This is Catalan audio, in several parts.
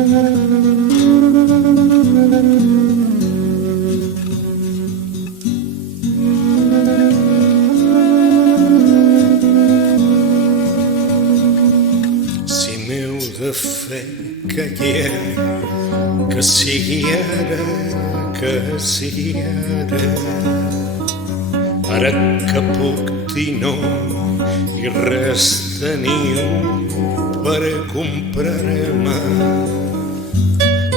Si m'heu de fer callar, que sigui ara, que sigui ara. Ara que puc dir no i res teniu per comprar-me,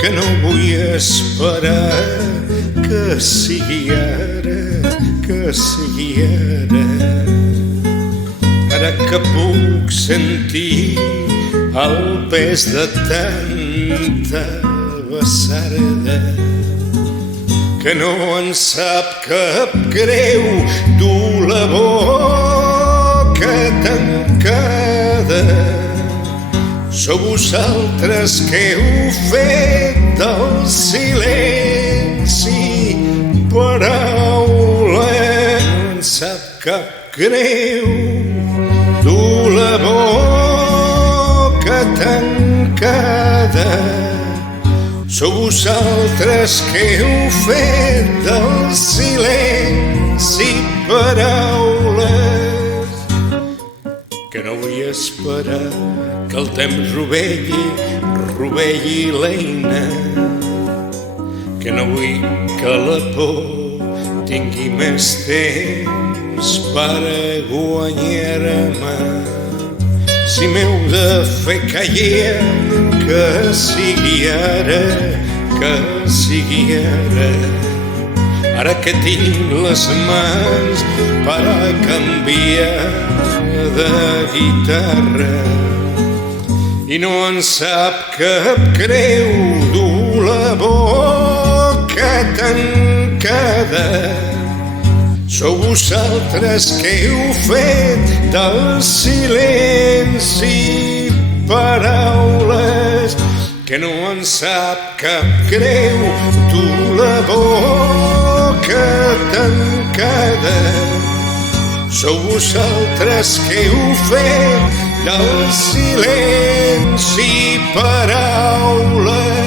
que no vull esperar, que sigui ara, que sigui ara. Ara que puc sentir el pes de tanta bessarda, que no en sap cap greu, dur la boca tancada. Sou vosaltres que heu fet del silenci paraula. No en sap cap greu, dur la boca tancada. Sou vosaltres que heu fet del silenci paraules. Que no vull esperar que el temps rovelli l'eina, que no vull que la por tingui més temps per guanyar-me. Si m'heu de fer callar, que sigui ara, que sigui ara. Ara que tinc les mans per canviar de guitarra i no en sap cap greu, dur la boca tancada. Sou vosaltres que heu fet del silenci paraules, que no en sap cap greu, dur la boca tancada. Sou vosaltres que heu fet del silenci paraules.